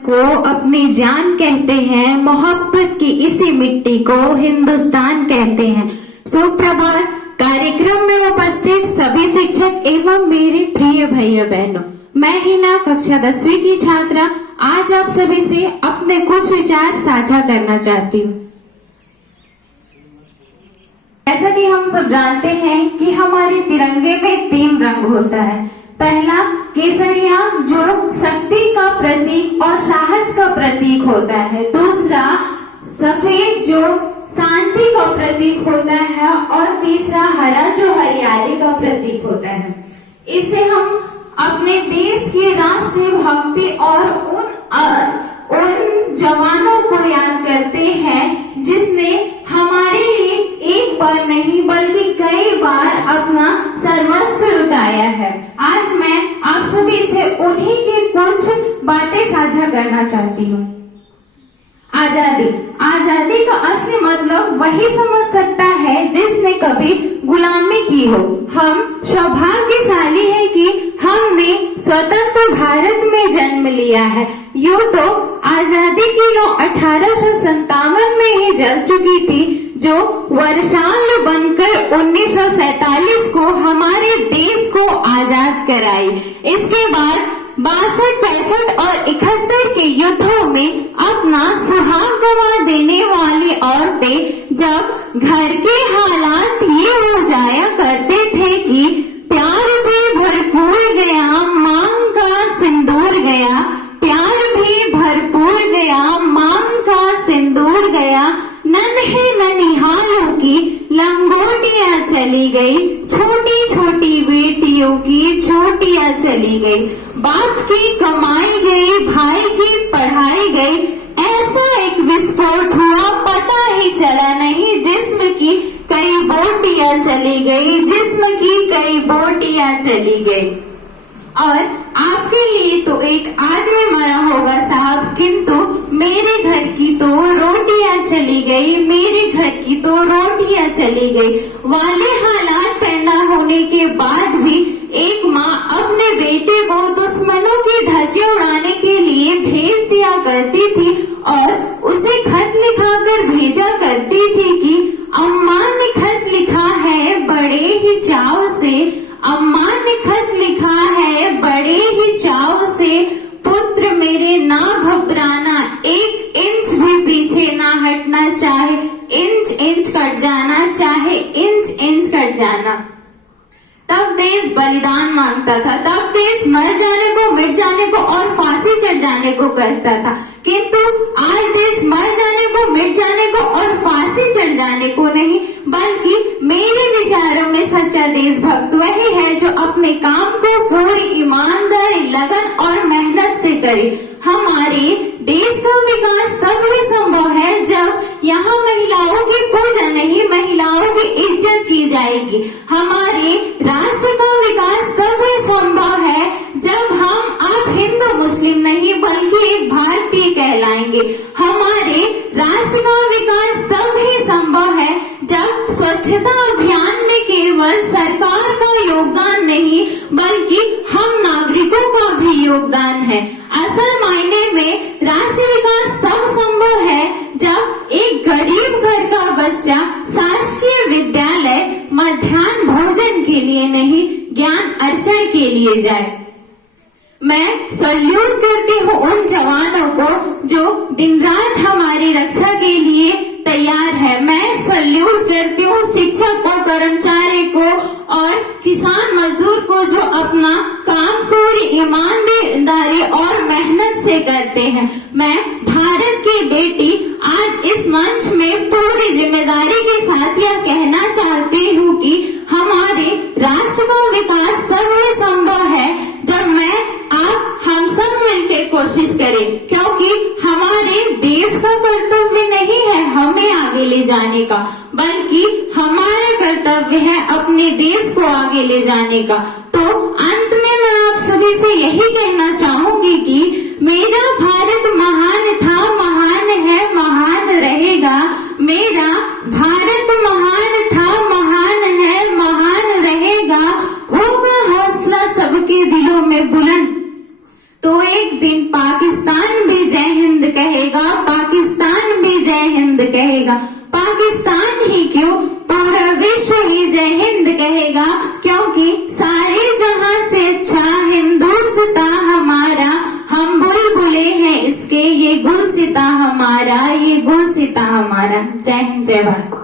को अपनी जान कहते हैं, मोहब्बत की इसी मिट्टी को हिंदुस्तान कहते हैं। सुप्रभात। कार्यक्रम में उपस्थित सभी शिक्षक एवं मेरे प्रिय भैया बहनों, मैं हिना कक्षा 10वीं की छात्रा आज आप सभी से अपने कुछ विचार साझा करना चाहती हूँ। जैसा कि हम सब जानते हैं कि हमारे तिरंगे में 3 रंग होता है। पहला केसरिया जो शक्ति का प्रतीक और साहस का प्रतीक होता है, दूसरा सफेद जो शांति का प्रतीक होता है और तीसरा हरा जो हरियाली का प्रतीक होता है। इसे हम अपने देश की राष्ट्रीय भक्ति और उन जवानों को याद करते हैं जिसने हमारे लिए एक बार नहीं बल्कि कई बार अपना सर्वस्व लुटाया है। आज मैं आप सभी से उन्हीं की कुछ बातें साझा करना चाहती हूँ। आजादी का असली मतलब वही समझ सकता है जिसने कभी गुलामी की हो। हम सौभाग्यशाली हैं कि हमने स्वतंत्र भारत में जन्म लिया है। यूं तो आजादी की लौ 1857 में ही जल चुकी थी, जो वर्षांग बनकर 1947 को हमारे देश को आजाद कराई। इसके बाद 62, 65 और 71 के युद्धों में अपना सुहाग गंवा देने वाली औरतें जब घर के हालात ये हो जाया करते थे कि प्यार भी भरपूर गया, मांग का सिंदूर गया, प्यार भी भरपूर गया, मांग का सिंदूर गया, नन्हे ननिहालों की लंगोटियां चली गई, छोटी छोटी बेटियों की छोटियां चली गई, बाप की कमाई गई, भाई की पढ़ाई गई। ऐसा एक विस्फोट हुआ, पता ही चला नहीं, जिस्म की कई बोटियां चली गई, जिस्म की कई बोटियां चली गई। और आपके लिए तो एक आदमी मरा होगा साहब, किंतु मेरे घर की तो रोटियां चली गई, मेरे घर की तो रोटियां चली गई वाले हालात पैदा होने के बाद भी एक माँ अपने बेटे को दुश्मनों की धज्जियां उड़ाने के लिए भेज दिया करती थी और उसे खत लिखाकर भेजा करती थी कि अम्मा ने खत लिखा है बड़े ही चाव से, अम्मा ने खत लिखा है बड़े ही चाव से, पुत्र मेरे ना घबराना, 1 इंच भी पीछे ना हटना, चाहे इंच इंच कट जाना, चाहे इंच इंच कट जाना। तब देश बलिदान मांगता था, तब देश मर जाने को, मिट जाने को और फांसी चढ़ जाने को कहता था, किंतु आज देश मर जाने को, मिट जाने को और फांसी चढ़ जाने को नहीं, बल्कि मेरे विचारों में सच्चा देशभक्त वही है जो अपने काम को पूरी ईमानदारी, लगन और मेहनत से करे। हमारे देश का विकास तब ही संभव है जब यहाँ महिलाओं की पूजा नहीं, महिलाओं की इज्जत की जाएगी। हमारे राष्ट्र का विकास तब ही संभव है जब आप हिंदू मुस्लिम नहीं बल्कि एक भारतीय कहलाएंगे। हमारे राष्ट्र का विकास तब ही संभव है जब स्वच्छता अभियान में केवल सरकार का योगदान नहीं बल्कि हम नागरिकों का भी योगदान है। असल मायने में राष्ट्र विकास तब संभव है जब एक गरीब घर का बच्चा शासकीय विद्यालय मध्याह्न भोजन के लिए नहीं, ज्ञान अर्जन के लिए जाए। मैं सैल्यूट करती हूँ उन जवानों को जो दिन रात हमारी रक्षा के लिए तैयार है। मैं सैल्यूट करती हूँ शिक्षक को, कर्मचारी को और किसान मजदूर को जो अपना काम पूरी ईमानदारी और मेहनत से करते हैं। मैं भारत की बेटी आज इस मंच में पूरी जिम्मेदारी के साथ यह कहना चाहती हूँ कि हमारे राष्ट्र का विकास तभी संभव है जब हम सब मिलकर कोशिश करें, क्योंकि हमारे देश का कर्तव्य नहीं है हमें आगे ले जाने का, बल्कि हमारा कर्तव्य है अपने देश को आगे ले जाने का। तो अंत में मैं आप सभी से यही कहना चाहूंगी कि मेरा भारत महान था, महान है, महान रहेगा। मेरा भारत महान था, महान है, महान रहेगा। होगा हौसला सबके दिलों में बुलंद तो एक दिन पाकिस्तान भी कहेगा, पाकिस्तान भी जय हिंद कहेगा। पाकिस्तान ही क्यों, पूरा विश्व ही जय हिंद कहेगा, क्योंकि सारे जहां से अच्छा हिंदुस्ता हमारा। हम बुलबुले हैं इसके, ये गुलसिता हमारा, ये गुलसिता हमारा। जय हिंद, जय भारत।